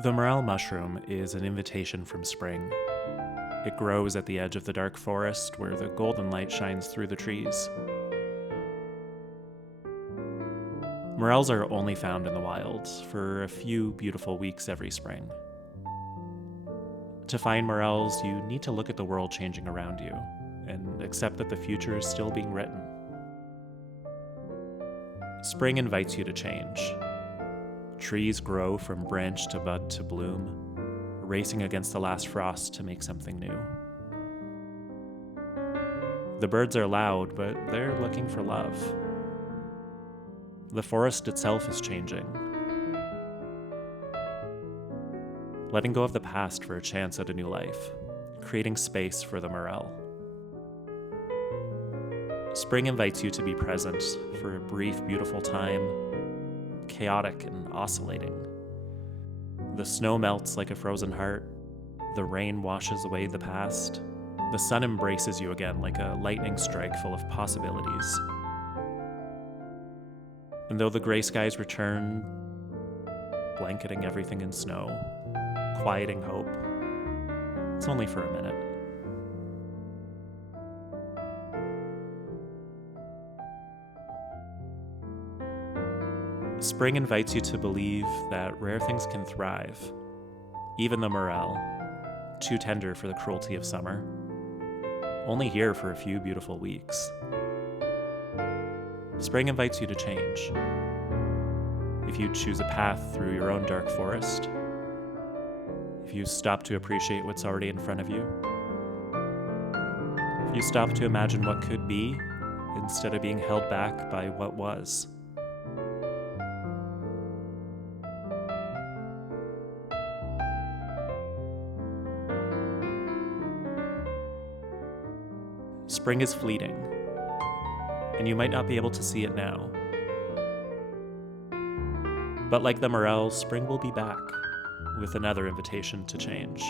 The morel mushroom is an invitation from spring. It grows at the edge of the dark forest where the golden light shines through the trees. Morels are only found in the wild for a few beautiful weeks every spring. To find morels, you need to look at the world changing around you and accept that the future is still being written. Spring invites you to change. Trees grow from branch to bud to bloom, racing against the last frost to make something new. The birds are loud, but they're looking for love. The forest itself is changing. Letting go of the past for a chance at a new life, creating space for the morel. Spring invites you to be present for a brief, beautiful time, chaotic and oscillating. The snow melts like a frozen heart. The rain washes away the past. The sun embraces you again like a lightning strike full of possibilities. And though the gray skies return, blanketing everything in snow, quieting hope, it's only for a minute. Spring invites you to believe that rare things can thrive, even the morel, too tender for the cruelty of summer, only here for a few beautiful weeks. Spring invites you to change. If you choose a path through your own dark forest, if you stop to appreciate what's already in front of you, if you stop to imagine what could be instead of being held back by what was. Spring is fleeting, and you might not be able to see it now. But like the morel, spring will be back with another invitation to change.